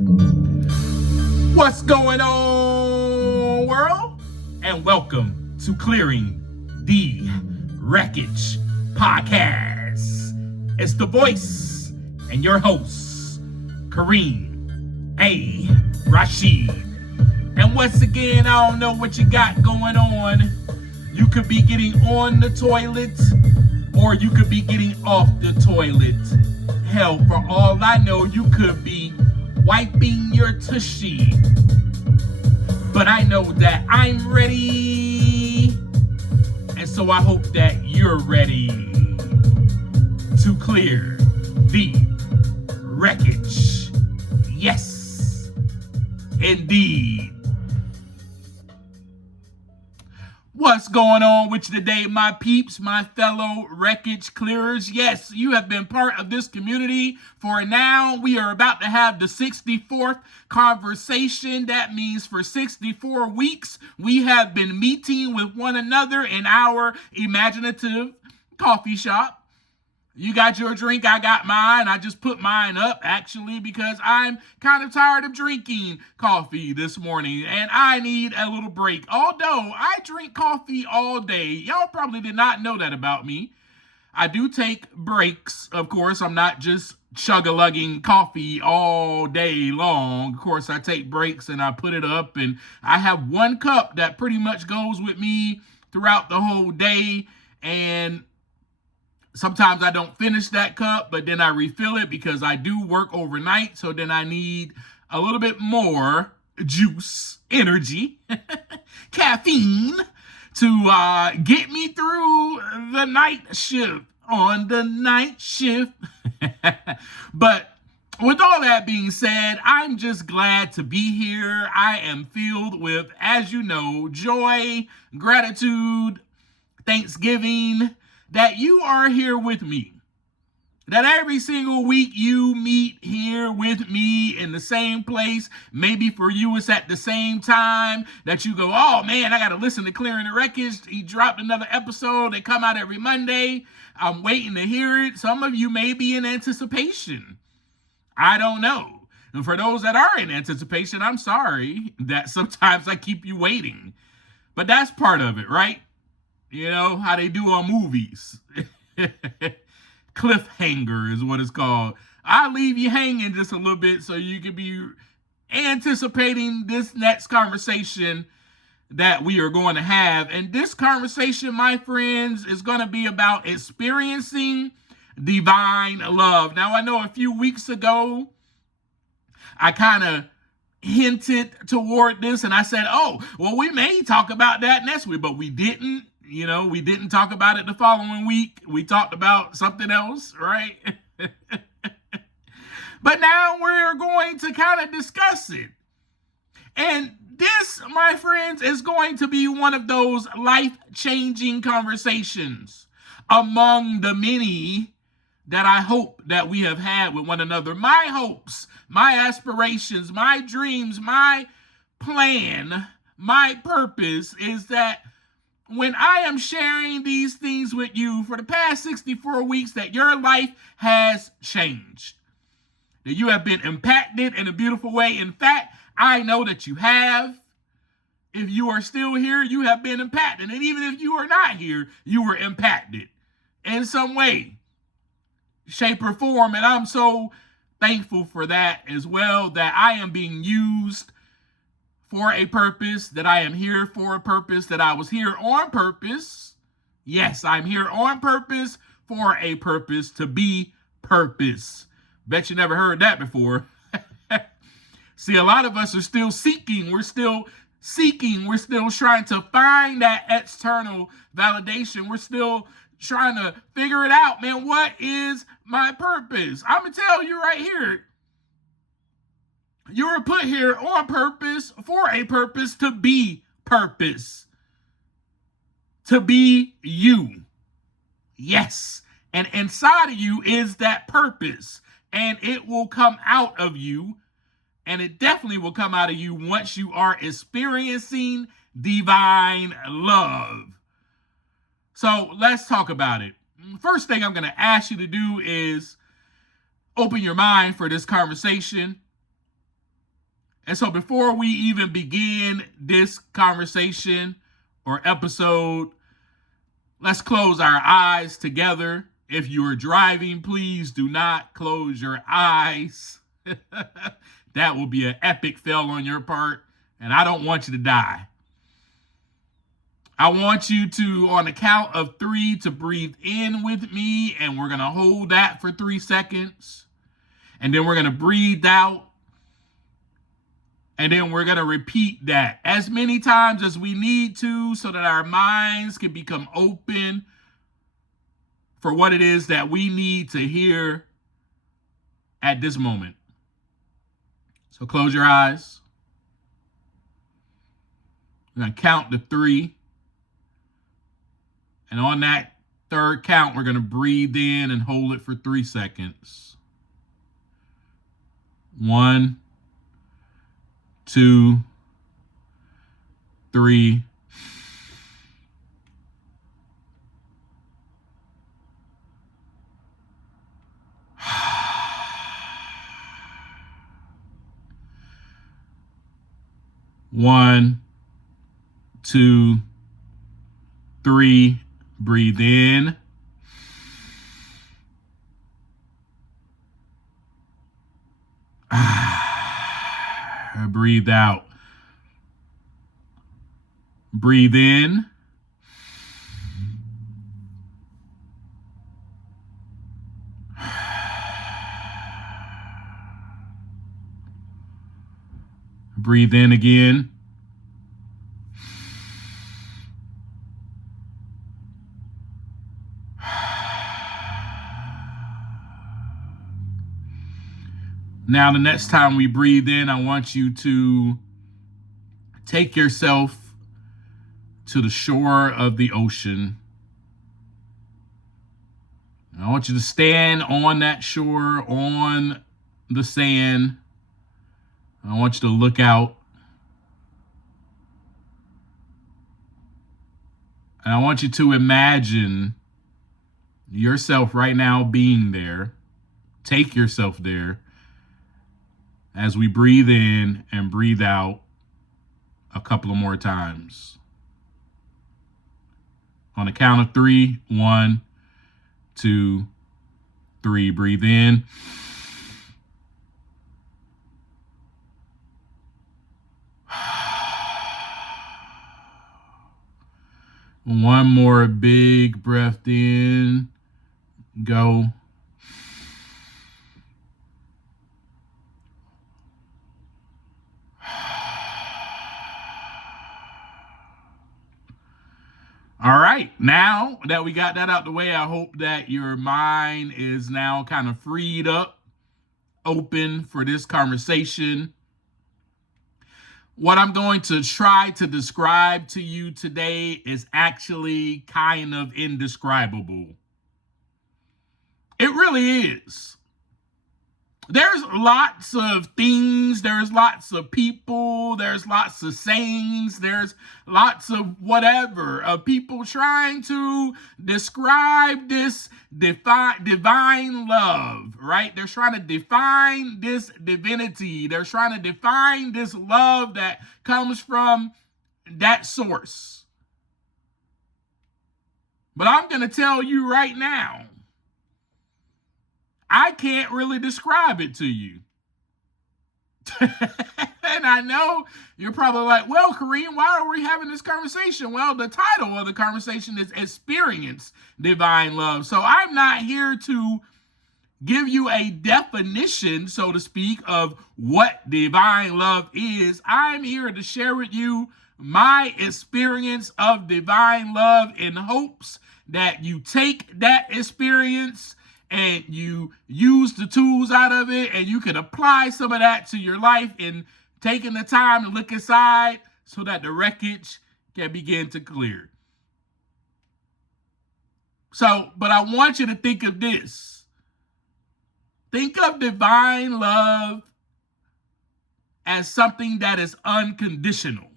What's going on, world? And welcome to Clearing the Wreckage Podcast. It's the voice and your host, Kareem A. Rashid. And once again, I don't know what you got going on. You could be getting on the toilet or you could be getting off the toilet. Hell, for all I know, you could be wiping your tushy. But I know that I'm ready. And so I hope that you're ready to clear the wreckage. Yes, indeed. What's going on with you today, my peeps, my fellow wreckage clearers? Yes, you have been part of this community for now. We are about to have the 64th conversation. That means for 64 weeks, we have been meeting with one another in our imaginative coffee shop. You got your drink, I got mine. I just put mine up, actually, because I'm kind of tired of drinking coffee this morning, and I need a little break. Although I drink coffee all day. Y'all probably did not know that about me. I do take breaks, of course. I'm not just chug-a-lugging coffee all day long. Of course, I take breaks, and I put it up, and I have one cup that pretty much goes with me throughout the whole day, and sometimes I don't finish that cup, but then I refill it because I do work overnight. So then I need a little bit more juice, energy, caffeine to get me through the night shift on the night shift. But with all that being said, I'm just glad to be here. I am filled with, as you know, joy, gratitude, thanksgiving, that you are here with me. That every single week you meet here with me in the same place. Maybe for you it's at the same time that you go, oh man, I got to listen to Clearing the Wreckage. He dropped another episode. They come out every Monday. I'm waiting to hear it. Some of you may be in anticipation. I don't know. And for those that are in anticipation, I'm sorry that sometimes I keep you waiting. But that's part of it, right? You know, how they do on movies. Cliffhanger is what it's called. I'll leave you hanging just a little bit so you can be anticipating this next conversation that we are going to have. And this conversation, my friends, is going to be about experiencing divine love. Now, I know a few weeks ago, I kind of hinted toward this and I said, oh, well, we may talk about that next week, but we didn't. You know, we didn't talk about it the following week. We talked about something else, right? But now we're going to kind of discuss it. And this, my friends, is going to be one of those life-changing conversations among the many that I hope that we have had with one another. My hopes, my aspirations, my dreams, my plan, my purpose is that when I am sharing these things with you for the past 64 weeks, that your life has changed. That you have been impacted in a beautiful way. In fact, I know that you have. If you are still here, you have been impacted. And even if you are not here, you were impacted in some way, shape, or form. And I'm so thankful for that as well, that I am being used for a purpose, that I am here for a purpose, that I was here on purpose. Yes, I'm here on purpose for a purpose, to be purpose. Bet you never heard that before. See, a lot of us are still seeking. We're still trying to find that external validation. We're still trying to figure it out, man. What is my purpose? I'm going to tell you right here. You were put here on purpose, for a purpose, to be purpose. To be you. Yes. And inside of you is that purpose. And it will come out of you. And it definitely will come out of you once you are experiencing divine love. So let's talk about it. First thing I'm going to ask you to do is open your mind for this conversation. And so before we even begin this conversation or episode, let's close our eyes together. If you are driving, please do not close your eyes. That will be an epic fail on your part, and I don't want you to die. I want you to, on the count of 3, to breathe in with me, and we're going to hold that for 3 seconds. And then we're going to breathe out. And then we're going to repeat that as many times as we need to so that our minds can become open for what it is that we need to hear at this moment. So close your eyes. We're going to count to 3. And on that 3rd count, we're going to breathe in and hold it for 3 seconds. 1, 2, 3. One, 2, 3. Breathe in. Breathe out. Breathe in. Breathe in again. Now, the next time we breathe in, I want you to take yourself to the shore of the ocean. I want you to stand on that shore, on the sand. I want you to look out. And I want you to imagine yourself right now being there. Take yourself there as we breathe in and breathe out a couple of more times. On the count of 3, 1, 2, 3, breathe in. One more big breath in. Go. All right, now that we got that out the way, I hope that your mind is now kind of freed up, open for this conversation. What I'm going to try to describe to you today is actually kind of indescribable. It really is. There's lots of things, there's lots of people, there's lots of sayings, there's lots of whatever of people trying to describe this divine love, right? They're trying to define this divinity. They're trying to define this love that comes from that source. But I'm going to tell you right now, I can't really describe it to you. And I know you're probably like, well, Kareem, why are we having this conversation? Well, the title of the conversation is Experience Divine Love. So I'm not here to give you a definition, so to speak, of what divine love is. I'm here to share with you my experience of divine love in hopes that you take that experience and you use the tools out of it, and you can apply some of that to your life in taking the time to look inside so that the wreckage can begin to clear. So, but I want you to think of this. Think of divine love as something that is unconditional.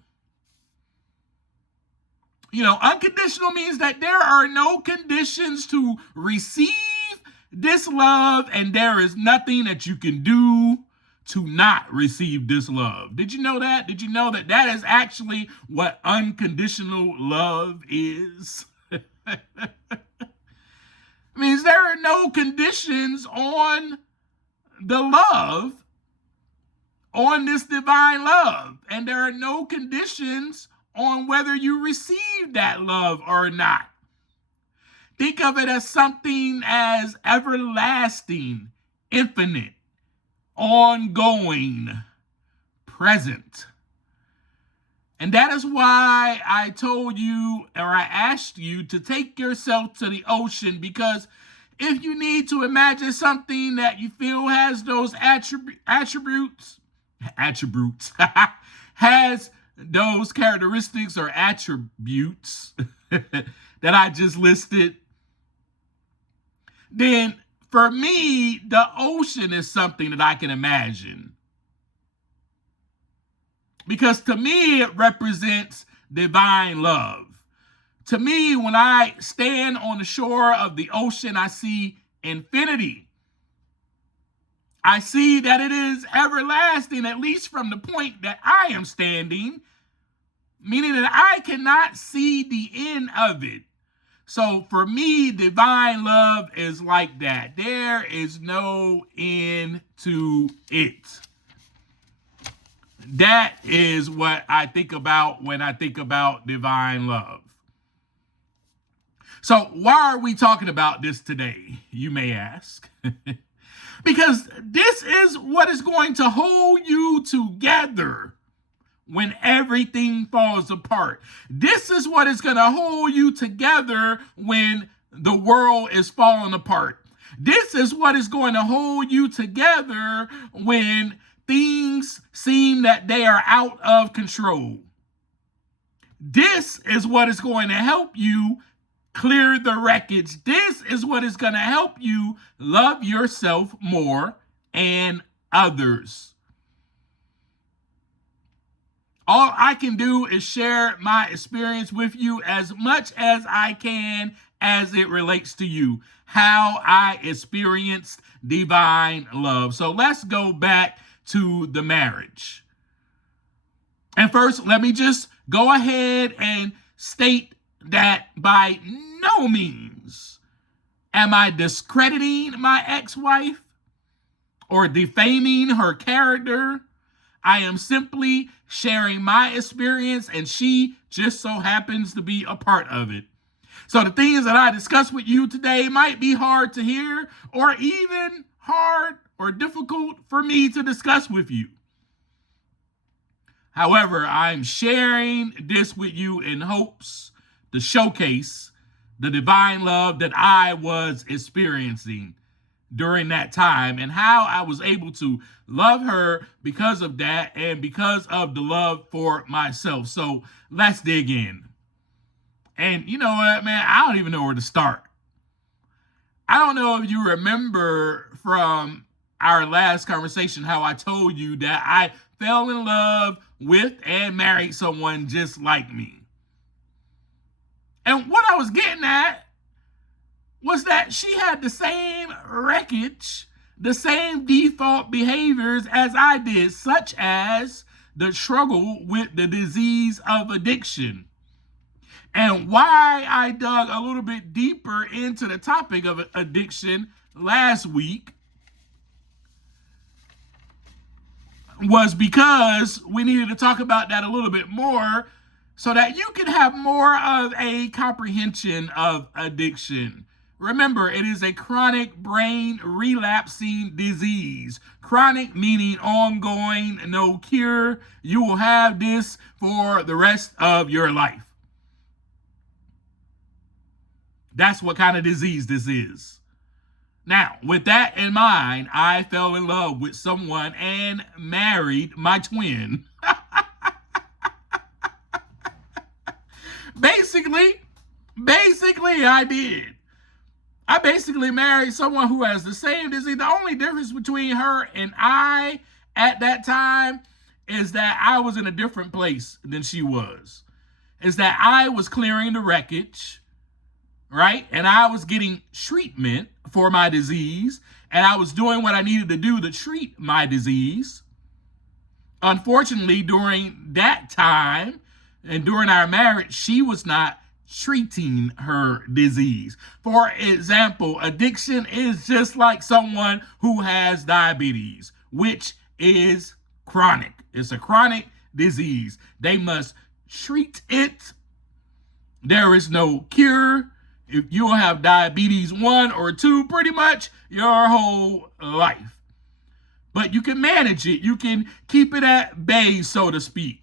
You know, unconditional means that there are no conditions to receive this love, and there is nothing that you can do to not receive this love. Did you know that? Did you know that that is actually what unconditional love is? Means there are no conditions on the love, on this divine love. And there are no conditions on whether you receive that love or not. Think of it as something as everlasting, infinite, ongoing, present. And that is why I told you, or I asked you, to take yourself to the ocean, because if you need to imagine something that you feel has those attributes, has those characteristics or attributes that I just listed, then for me, the ocean is something that I can imagine. Because to me, it represents divine love. To me, when I stand on the shore of the ocean, I see infinity. I see that it is everlasting, at least from the point that I am standing, meaning that I cannot see the end of it. So for me, divine love is like that. There is no end to it. That is what I think about when I think about divine love. So why are we talking about this today, you may ask? Because this is what is going to hold you together when everything falls apart. This is what is going to hold you together when the world is falling apart. This is what is going to hold you together when things seem that they are out of control. This is what is going to help you clear the wreckage. This is what is going to help you love yourself more and others. All I can do is share my experience with you as much as I can as it relates to you, how I experienced divine love. So let's go back to the marriage. And first, let me just go ahead and state that by no means am I discrediting my ex-wife or defaming her character. I am simply sharing my experience, and she just so happens to be a part of it. So the things that I discuss with you today might be hard to hear, or even hard or difficult for me to discuss with you. However, I'm sharing this with you in hopes to showcase the divine love that I was experiencing during that time and how I was able to love her because of that and because of the love for myself. So let's dig in. And you know what, man? I don't even know where to start. I don't know if you remember from our last conversation how I told you that I fell in love with and married someone just like me. And what I was getting at was that she had the same wreckage, the same default behaviors as I did, such as the struggle with the disease of addiction. And why I dug a little bit deeper into the topic of addiction last week was because we needed to talk about that a little bit more so that you can have more of a comprehension of addiction. Remember, it is a chronic brain relapsing disease. Chronic meaning ongoing, no cure. You will have this for the rest of your life. That's what kind of disease this is. Now, with that in mind, I fell in love with someone and married my twin. Basically, I did. I basically married someone who has the same disease. The only difference between her and I at that time is that I was in a different place than she was. Is that I was clearing the wreckage, right? And I was getting treatment for my disease. and I was doing what I needed to do to treat my disease. Unfortunately, during that time and during our marriage, she was not treating her disease. For example, addiction is just like someone who has diabetes, which is chronic. It's a chronic disease. They must treat it. There is no cure. If you'll have diabetes 1 or 2, pretty much your whole life. But you can manage it. You can keep it at bay, so to speak,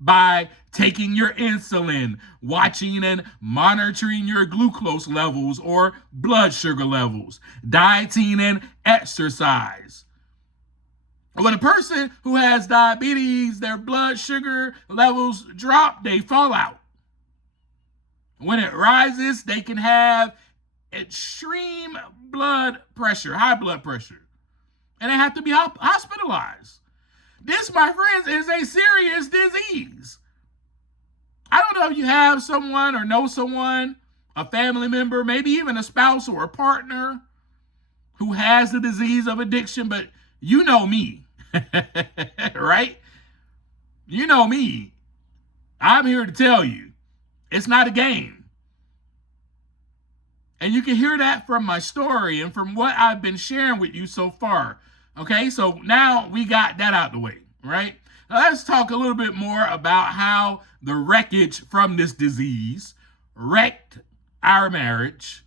by taking your insulin, watching and monitoring your glucose levels or blood sugar levels, dieting and exercise. When a person who has diabetes, their blood sugar levels drop, they fall out. When it rises, they can have extreme blood pressure, high blood pressure, and they have to be hospitalized. This, my friends, is a serious disease. I don't know if you have someone or know someone, a family member, maybe even a spouse or a partner who has the disease of addiction, but you know me, right? You know me. I'm here to tell you, it's not a game. And you can hear that from my story and from what I've been sharing with you so far. Okay, so now we got that out the way, right? Now let's talk a little bit more about how the wreckage from this disease wrecked our marriage,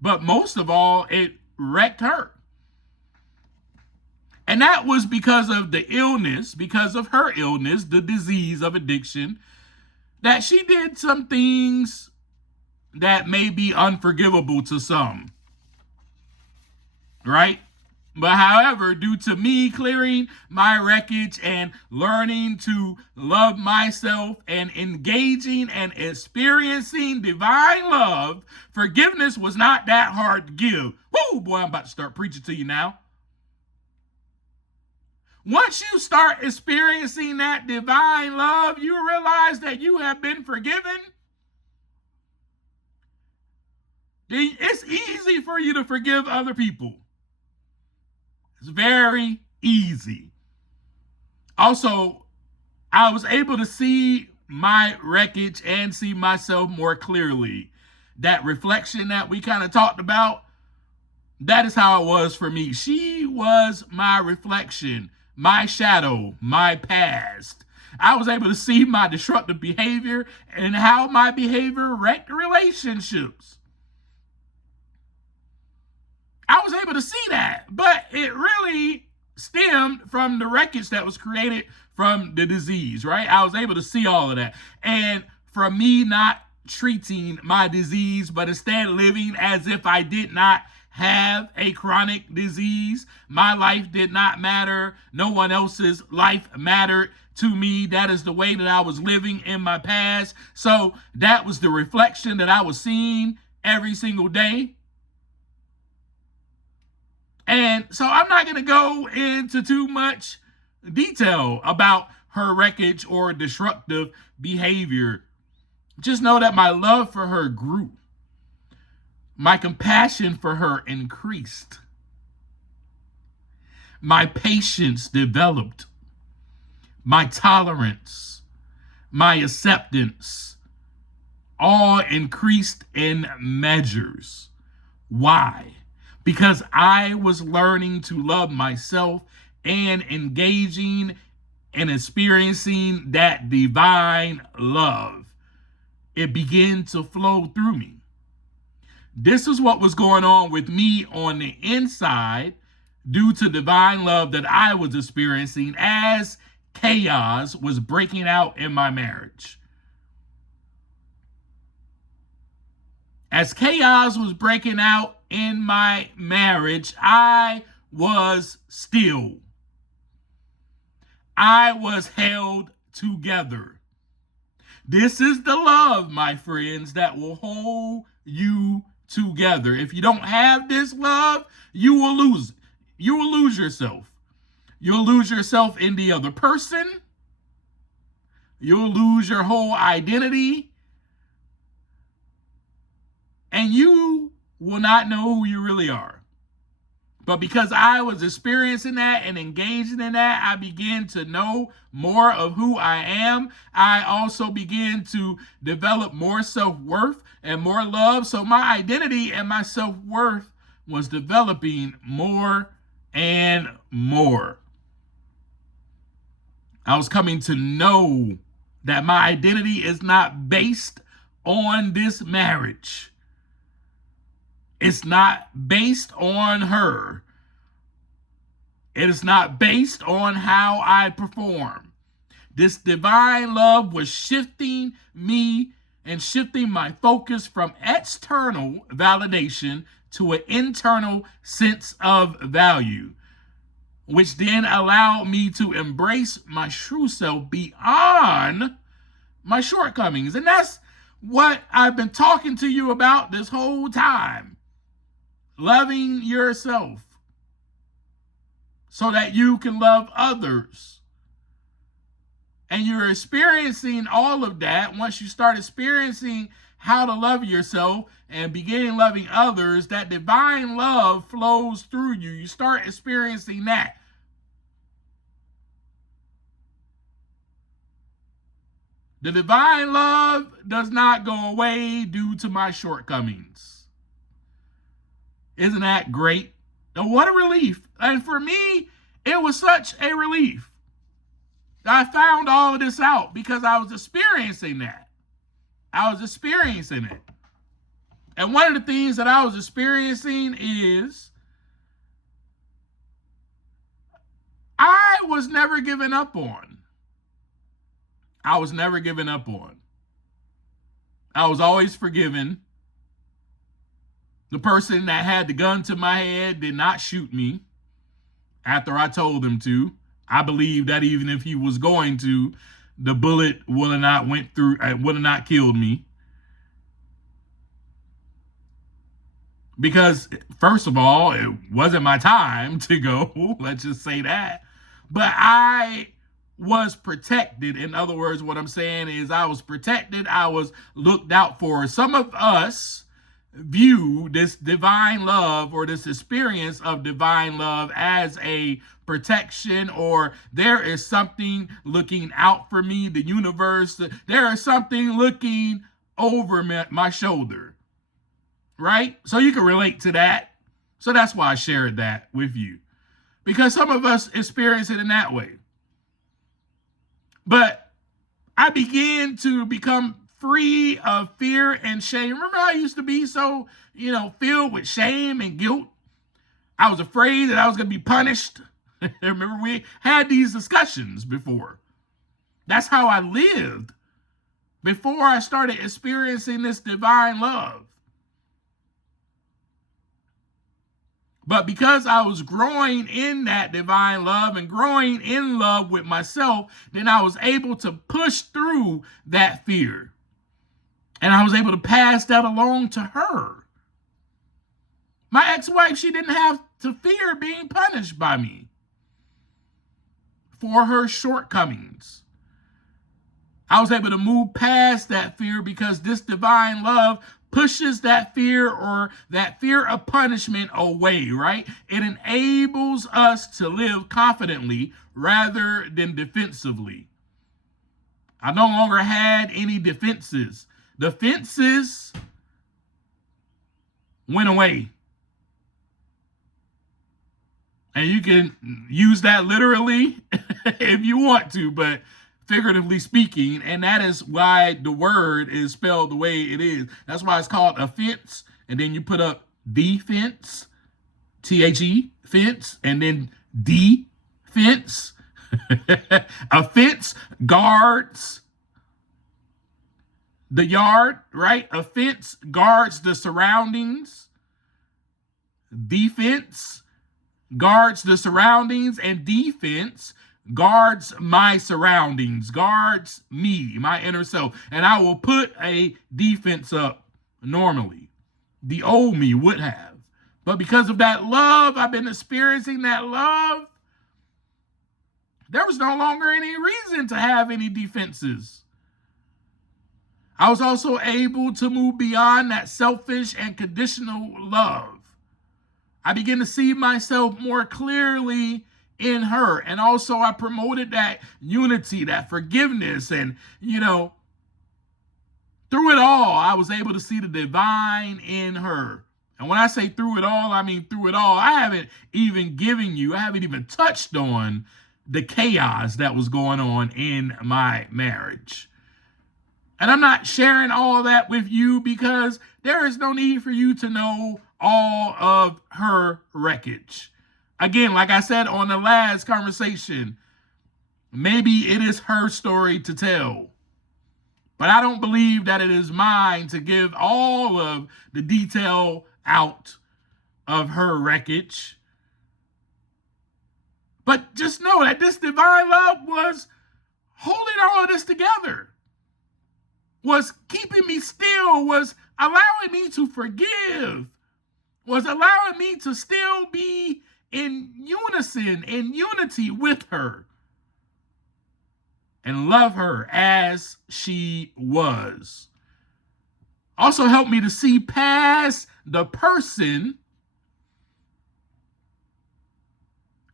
but most of all, it wrecked her. And that was because of the illness, because of her illness, the disease of addiction, that she did some things that may be unforgivable to some, right? But however, due to me clearing my wreckage and learning to love myself and engaging and experiencing divine love, forgiveness was not that hard to give. Woo, boy, I'm about to start preaching to you now. Once you start experiencing that divine love, you realize that you have been forgiven. It's easy for you to forgive other people. It's very easy. Also, I was able to see my wreckage and see myself more clearly. That reflection that we kind of talked about, that is how it was for me. She was my reflection, my shadow, my past. I was able to see my destructive behavior and how my behavior wrecked relationships. I was able to see that, but it really stemmed from the wreckage that was created from the disease, right? I was able to see all of that. And from me not treating my disease, but instead living as if I did not have a chronic disease, my life did not matter. No one else's life mattered to me. That is the way that I was living in my past. So that was the reflection that I was seeing every single day. And so I'm not going to go into too much detail about her wreckage or disruptive behavior. Just know that my love for her grew. My compassion for her increased. My patience developed. My tolerance, my acceptance, all increased in measures. Why? Because I was learning to love myself and engaging and experiencing that divine love. It began to flow through me. This is what was going on with me on the inside due to divine love that I was experiencing as chaos was breaking out in my marriage. As chaos was breaking out in my marriage, I was still. I was held together. This is the love, my friends, that will hold you together. If you don't have this love, you will lose it. You will lose yourself. You'll lose yourself in the other person. You'll lose your whole identity. And you will not know who you really are. But because I was experiencing that and engaging in that, I began to know more of who I am. I also began to develop more self-worth and more love. So my identity and my self-worth was developing more and more. I was coming to know that my identity is not based on this marriage. It's not based on her. It is not based on how I perform. This divine love was shifting me and shifting my focus from external validation to an internal sense of value, which then allowed me to embrace my true self beyond my shortcomings. And that's what I've been talking to you about this whole time. Loving yourself so that you can love others. And you're experiencing all of that. Once you start experiencing how to love yourself and begin loving others, that divine love flows through you. You start experiencing that. The divine love does not go away due to my shortcomings. Isn't that great? And what a relief. And for me, it was such a relief. I found all of this out because I was experiencing that. I was experiencing it. And one of the things that I was experiencing is I was never given up on. I was never given up on. I was always forgiven. The person that had the gun to my head did not shoot me after I told him to. I believe that even if he was going to, the bullet would have not went through, would have not killed me. Because, first of all, it wasn't my time to go. Let's just say that. But I was protected. In other words, what I'm saying is I was protected. I was looked out for. Some of us view this divine love or this experience of divine love as a protection, or there is something looking out for me, the universe. There is something looking over my shoulder, right? So you can relate to that. So that's why I shared that with you, because some of us experience it in that way. But I began to become free of fear and shame. Remember how I used to be so, filled with shame and guilt? I was afraid that I was going to be punished. Remember, we had these discussions before. That's how I lived before I started experiencing this divine love. But because I was growing in that divine love and growing in love with myself, then I was able to push through that fear. And I was able to pass that along to her. My ex-wife, she didn't have to fear being punished by me for her shortcomings. I was able to move past that fear because this divine love pushes that fear or that fear of punishment away, right? It enables us to live confidently rather than defensively. I no longer had any defenses. The fences went away. And you can use that literally if you want to, but figuratively speaking, and that is why the word is spelled the way it is. That's why it's called a fence, and then you put up defense, T-H-E, fence, and then defense. A fence guards the yard, right? A fence guards the surroundings. Defense guards the surroundings, and defense guards my surroundings, guards me, my inner self. And I will put a defense up normally. The old me would have. But because of that love, I've been experiencing that love. There was no longer any reason to have any defenses. I was also able to move beyond that selfish and conditional love. I began to see myself more clearly in her. And also I promoted that unity, that forgiveness. And, through it all, I was able to see the divine in her. And when I say through it all, I mean through it all. I haven't even touched on the chaos that was going on in my marriage. And I'm not sharing all that with you because there is no need for you to know all of her wreckage. Again, like I said on the last conversation, maybe it is her story to tell. But I don't believe that it is mine to give all of the detail out of her wreckage. But just know that this divine love was holding all of this together, was keeping me still, was allowing me to forgive, was allowing me to still be in unison, in unity with her, and love her as she was. Also helped me to see past the person.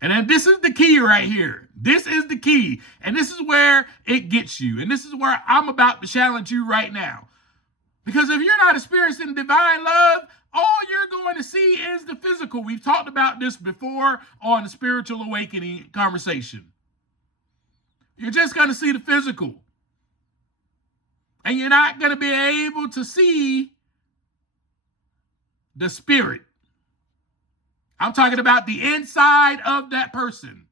And then this is the key right here. This is the key. And this is where it gets you. And this is where I'm about to challenge you right now. Because if you're not experiencing divine love, all you're going to see is the physical. We've talked about this before on the spiritual awakening conversation. You're just going to see the physical. And you're not going to be able to see the spirit. I'm talking about the inside of that person.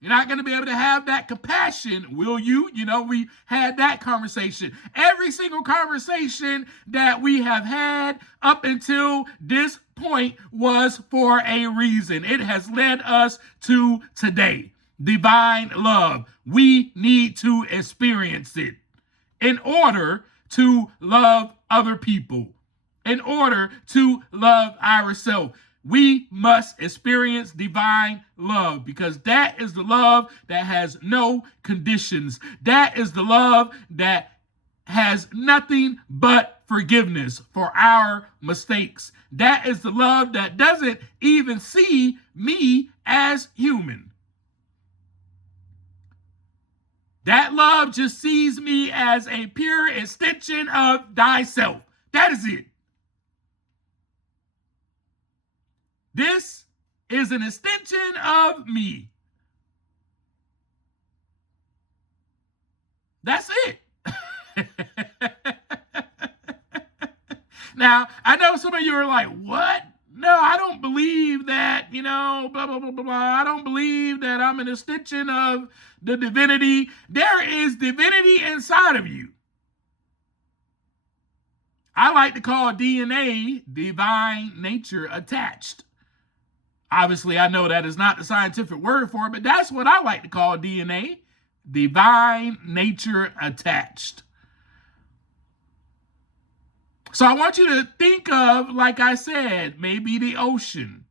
You're not going to be able to have that compassion, will you? We had that conversation. Every single conversation that we have had up until this point was for a reason. It has led us to today. Divine love. We need to experience it in order to love other people, in order to love ourselves. We must experience divine love because that is the love that has no conditions. That is the love that has nothing but forgiveness for our mistakes. That is the love that doesn't even see me as human. That love just sees me as a pure extension of thyself. That is it. This is an extension of me. That's it. Now, I know some of you are like, what? No, I don't believe that, blah, blah, blah, blah, blah. I don't believe that I'm an extension of the divinity. There is divinity inside of you. I like to call DNA divine nature attached. Obviously, I know that is not the scientific word for it, but that's what I like to call DNA, divine nature attached. So I want you to think of, like I said, maybe the ocean.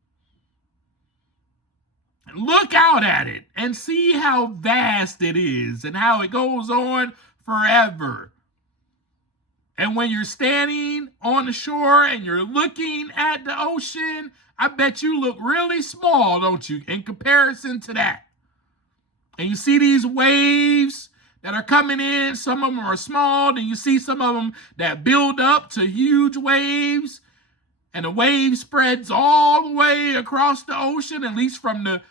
Look out at it and see how vast it is and how it goes on forever. And when you're standing on the shore and you're looking at the ocean, I bet you look really small, don't you, in comparison to that. And you see these waves that are coming in. Some of them are small. Then you see some of them that build up to huge waves. And the wave spreads all the way across the ocean, at least from the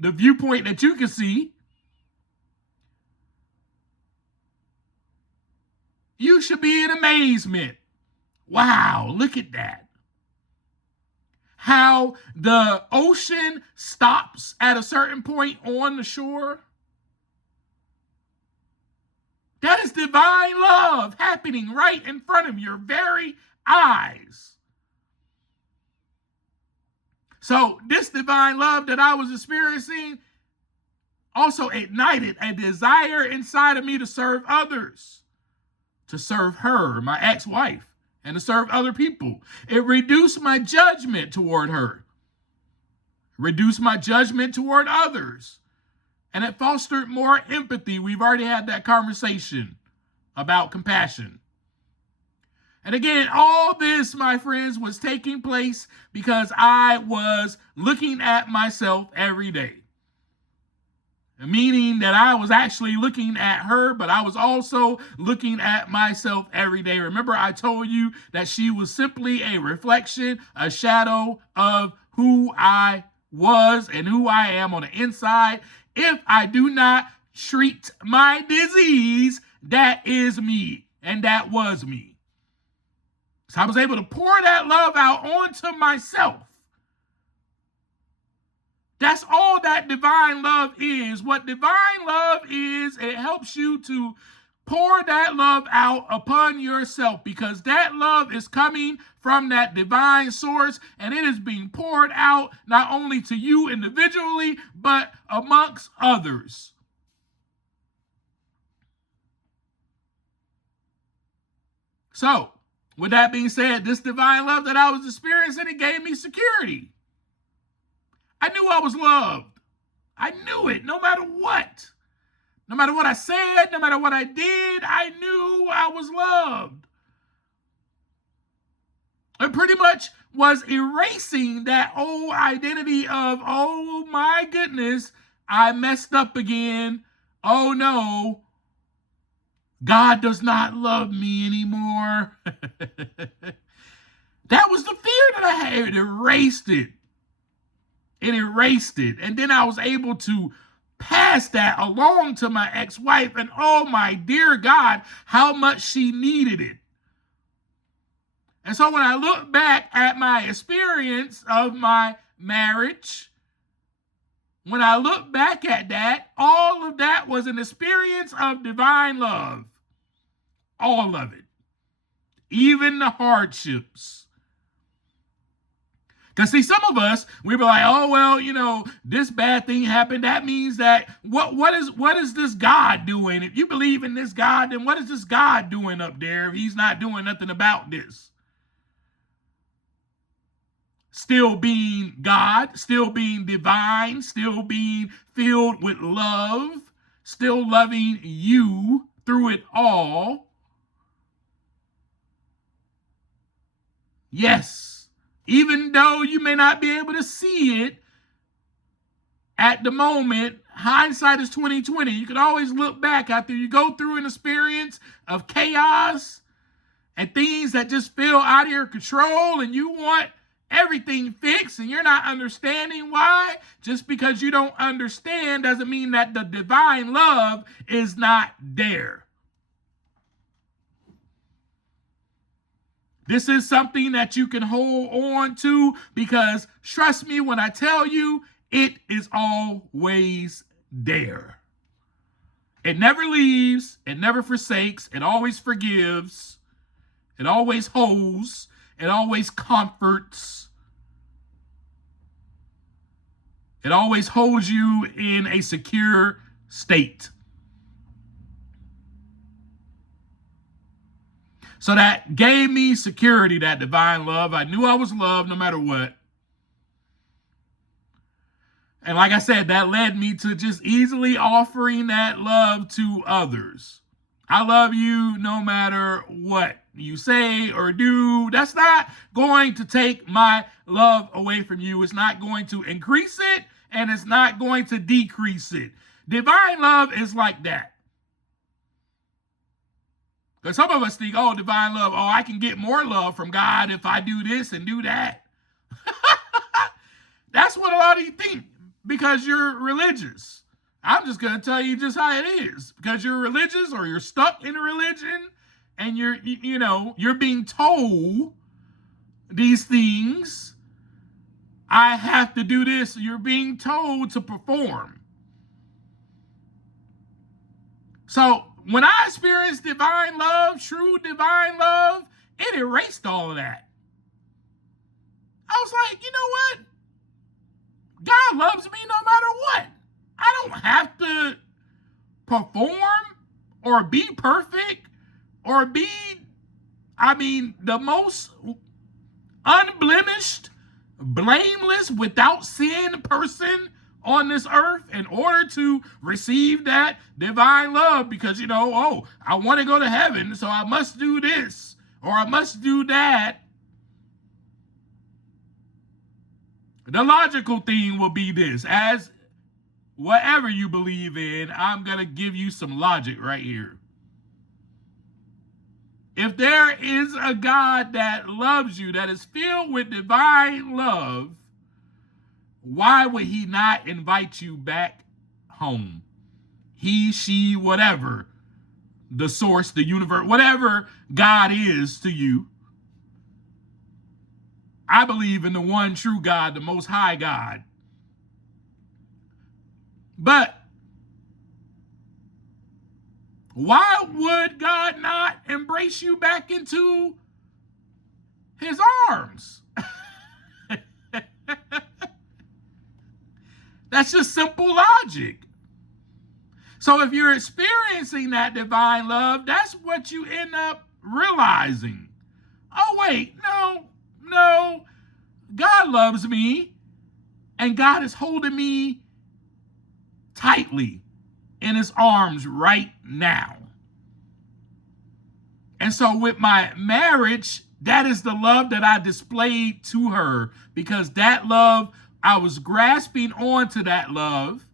viewpoint that you can see. You should be in amazement. Wow, look at that. How the ocean stops at a certain point on the shore. That is divine love happening right in front of your very eyes. So this divine love that I was experiencing also ignited a desire inside of me to serve others, to serve her, my ex-wife, and to serve other people. It reduced my judgment toward her, reduced my judgment toward others, and it fostered more empathy. We've already had that conversation about compassion. And again, all this, my friends, was taking place because I was looking at myself every day. Meaning that I was actually looking at her, but I was also looking at myself every day. Remember, I told you that she was simply a reflection, a shadow of who I was and who I am on the inside. If I do not treat my disease, that is me, and that was me. So I was able to pour that love out onto myself. That's all that divine love is. What divine love is, it helps you to pour that love out upon yourself because that love is coming from that divine source and it is being poured out not only to you individually, but amongst others. So, with that being said, this divine love that I was experiencing, it gave me security. I knew I was loved. I knew it no matter what. No matter what I said, no matter what I did, I knew I was loved. It pretty much was erasing that old identity of, oh my goodness, I messed up again. Oh no, God does not love me anymore. That was the fear that I had. It erased it. It erased it. And then I was able to pass that along to my ex-wife. And oh my dear God, how much she needed it. And so when I look back at my experience of my marriage, when I look back at that, all of that was an experience of divine love. All of it. Even the hardships. Because see, some of us, we be like, oh, well, you know, this bad thing happened. That means that what is this God doing? If you believe in this God, then what is this God doing up there if he's not doing nothing about this? Still being God, still being divine, still being filled with love, still loving you through it all. Yes, even though you may not be able to see it at the moment, hindsight is 20/20. You can always look back after you go through an experience of chaos and things that just feel out of your control and you want everything fixed and you're not understanding why. Just because you don't understand doesn't mean that the divine love is not there. This is something that you can hold on to because trust me when I tell you, it is always there. It never leaves, it never forsakes, it always forgives, it always holds, it always comforts. It always holds you in a secure state. So that gave me security, that divine love. I knew I was loved no matter what. And like I said, that led me to just easily offering that love to others. I love you no matter what you say or do. That's not going to take my love away from you. It's not going to increase it, and it's not going to decrease it. Divine love is like that. Because some of us think, oh, divine love, oh, I can get more love from God if I do this and do that. That's what a lot of you think because you're religious. I'm just going to tell you just how it is. Because you're religious or you're stuck in a religion and you're being told these things. I have to do this. You're being told to perform. So when I experienced divine love, true divine love, it erased all of that. I was like, you know what? God loves me no matter what. I don't have to perform or be perfect or be, the most unblemished, blameless, without sin person on this earth in order to receive that divine love because, I want to go to heaven, so I must do this. or I must do that. The logical thing will be this: as whatever you believe in, I'm going to give you some logic right here. If there is a God that loves you, that is filled with divine love, why would he not invite you back home? He, she, whatever, the source, the universe, whatever God is to you. I believe in the one true God, the most high God. But why would God not embrace you back into his arms? That's just simple logic. So if you're experiencing that divine love, that's what you end up realizing. Oh, wait, no. God loves me, and God is holding me tightly in his arms right now. And so with my marriage, that is the love that I displayed to her, because that love, I was grasping onto that love,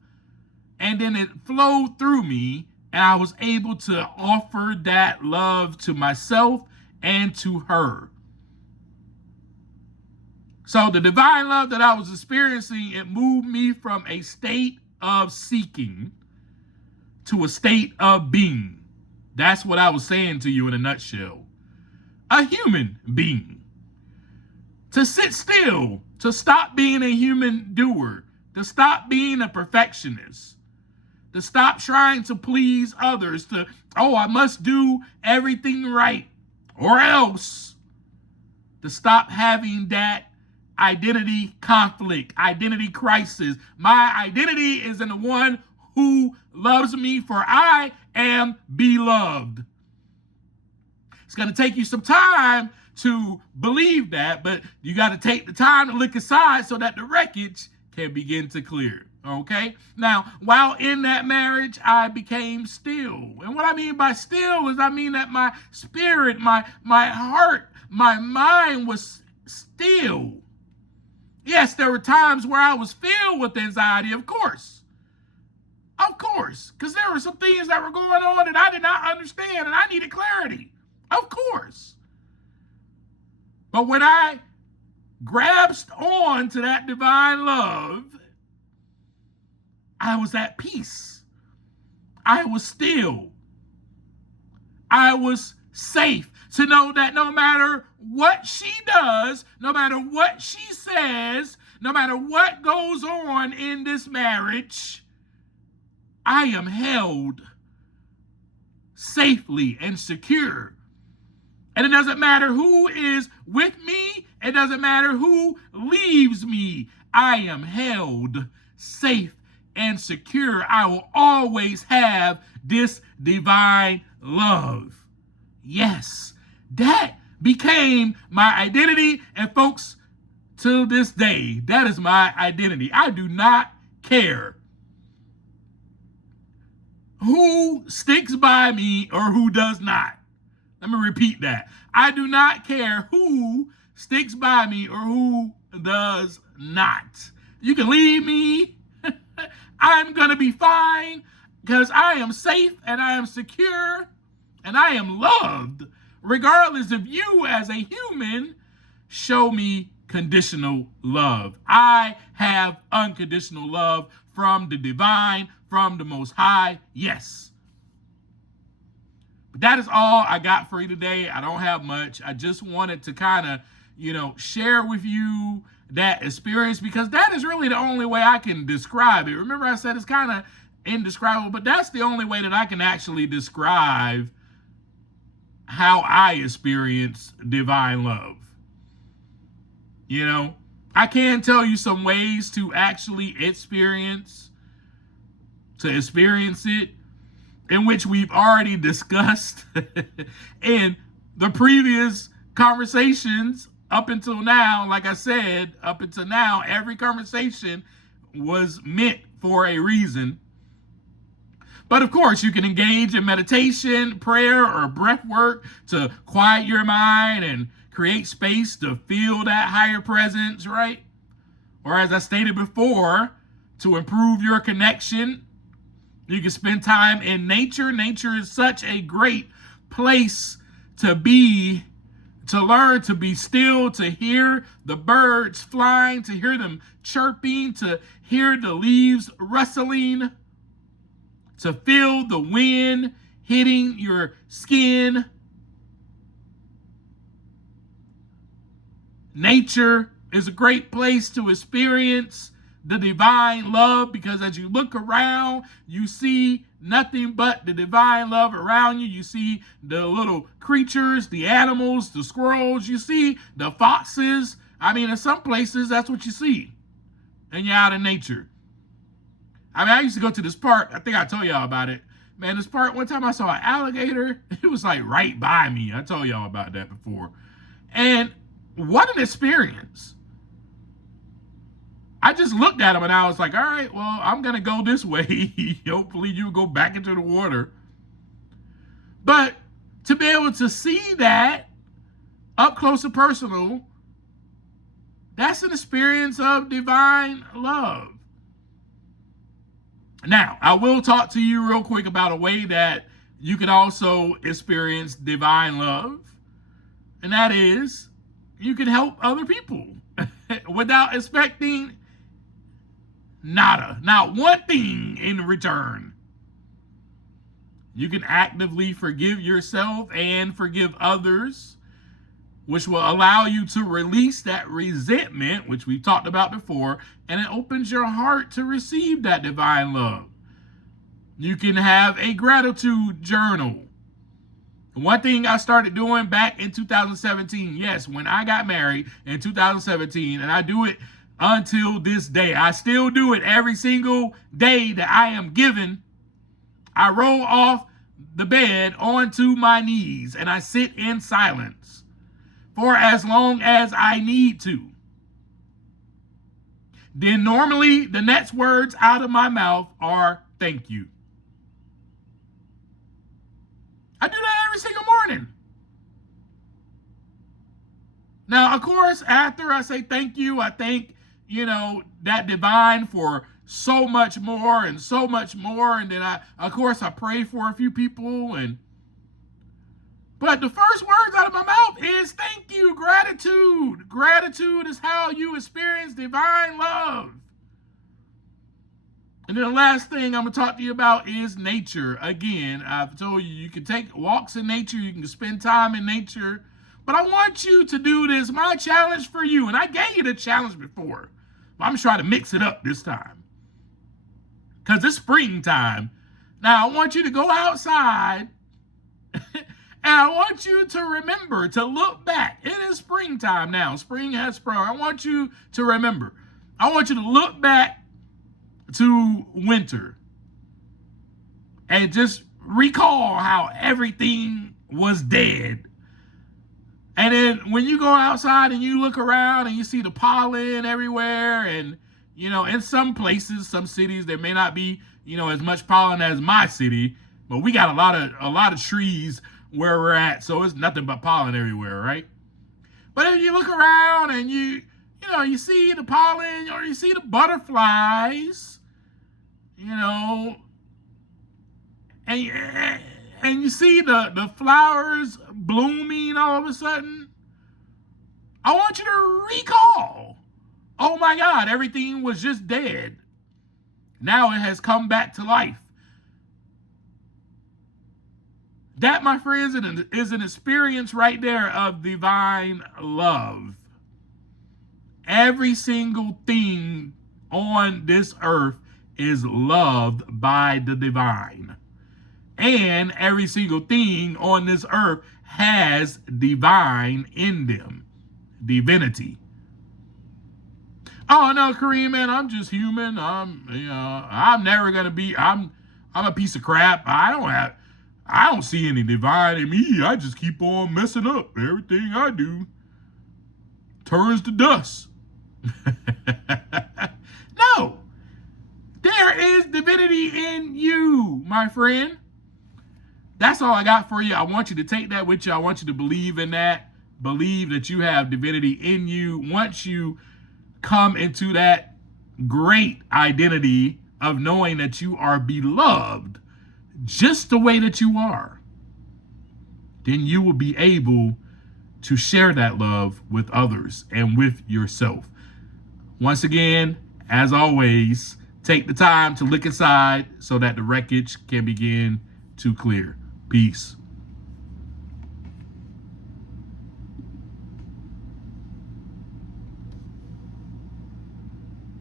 and then it flowed through me, and I was able to offer that love to myself and to her. So the divine love that I was experiencing, it moved me from a state of seeking to a state of being. That's what I was saying to you in a nutshell. A human being. To sit still, to stop being a human doer, to stop being a perfectionist, to stop trying to please others, I must do everything right, or else, to stop having that identity conflict, identity crisis. My identity is in the one who loves me, for I am beloved. It's going to take you some time to believe that, but you got to take the time to look aside so that the wreckage can begin to clear. Okay? Now, while in that marriage, I became still. And what I mean by still is I mean that my spirit, my heart, my mind was still. Yes, there were times where I was filled with anxiety, of course. Of course, because there were some things that were going on that I did not understand and I needed clarity. Of course. But when I grasped on to that divine love, I was at peace. I was still. I was safe to know that no matter what she does, no matter what she says, no matter what goes on in this marriage, I am held safely and secure. And it doesn't matter who is with me. It doesn't matter who leaves me. I am held safe and secure. I will always have this divine love. Yes, that became my identity. And folks, to this day, that is my identity. I do not care who sticks by me or who does not. Let me repeat that. I do not care who sticks by me or who does not. You can leave me. I'm going to be fine because I am safe and I am secure and I am loved, regardless of you as a human show me conditional love. I have unconditional love from the divine, from the Most High. Yes. But that is all I got for you today. I don't have much. I just wanted to kind of, share with you that experience, because that is really the only way I can describe it. Remember I said it's kind of indescribable, but that's the only way that I can actually describe how I experience divine love. I can tell you some ways to actually experience it, in which we've already discussed in the previous conversations up until now. Like I said, up until now, every conversation was meant for a reason. But of course, you can engage in meditation, prayer, or breath work to quiet your mind and create space to feel that higher presence, right? Or as I stated before, to improve your connection, you can spend time in nature. Nature is such a great place to be, to learn to be still, to hear the birds flying, to hear them chirping, to hear the leaves rustling, to feel the wind hitting your skin. Nature is a great place to experience the divine love, because as you look around, you see nothing but the divine love around you. You see the little creatures, the animals, the squirrels, you see the foxes. I mean, in some places, that's what you see. And you're out in nature. I mean, I used to go to this park. I think I told y'all about it. Man, this park, one time I saw an alligator. It was like right by me. I told y'all about that before. And what an experience. I just looked at him and I was like, all right, well, I'm going to go this way. Hopefully you go back into the water. But to be able to see that up close and personal, that's an experience of divine love. Now, I will talk to you real quick about a way that you can also experience divine love. And that is, you can help other people without expecting nada, not one thing in return. You can actively forgive yourself and forgive others, which will allow you to release that resentment, which we've talked about before, and it opens your heart to receive that divine love. You can have a gratitude journal. One thing I started doing back in 2017, yes, when I got married in 2017, and I do it until this day. I still do it every single day that I am given. I roll off the bed onto my knees and I sit in silence for as long as I need to. Then normally the next words out of my mouth are thank you. I do that every single morning. Now, of course, after I say thank you, I thank, that divine for so much more and so much more. And then I pray for a few people. But the first words out of my mouth is thank you, gratitude. Gratitude is how you experience divine love. And then the last thing I'm going to talk to you about is nature. Again, I've told you can take walks in nature. You can spend time in nature. But I want you to do this. My challenge for you, and I gave you the challenge before, but I'm just trying to mix it up this time because it's springtime. Now, I want you to go outside and I want you to remember to look back. It is springtime now. Spring has sprung. I want you to remember. I want you to look back to winter and just recall how everything was dead. And then when you go outside and you look around and you see the pollen everywhere, and, in some places, some cities, there may not be, as much pollen as my city, but we got a lot of trees where we're at. So it's nothing but pollen everywhere, right? But if you look around and you see the pollen or you see the butterflies, and you see the flowers blooming all of a sudden, I want you to recall, oh my God, everything was just dead. Now it has come back to life. That, my friends, is an experience right there of divine love. Every single thing on this earth is loved by the divine. And every single thing on this earth has divine in them. Divinity. Oh no, Kareem, man, I'm just human. I'm never gonna be. I'm a piece of crap. I don't see any divine in me. I just keep on messing up. Everything I do turns to dust. No. There is divinity in you, my friend. That's all I got for you. I want you to take that with you. I want you to believe in that. Believe that you have divinity in you. Once you come into that great identity of knowing that you are beloved just the way that you are, then you will be able to share that love with others and with yourself. Once again, as always, take the time to look inside so that the wreckage can begin to clear. Peace.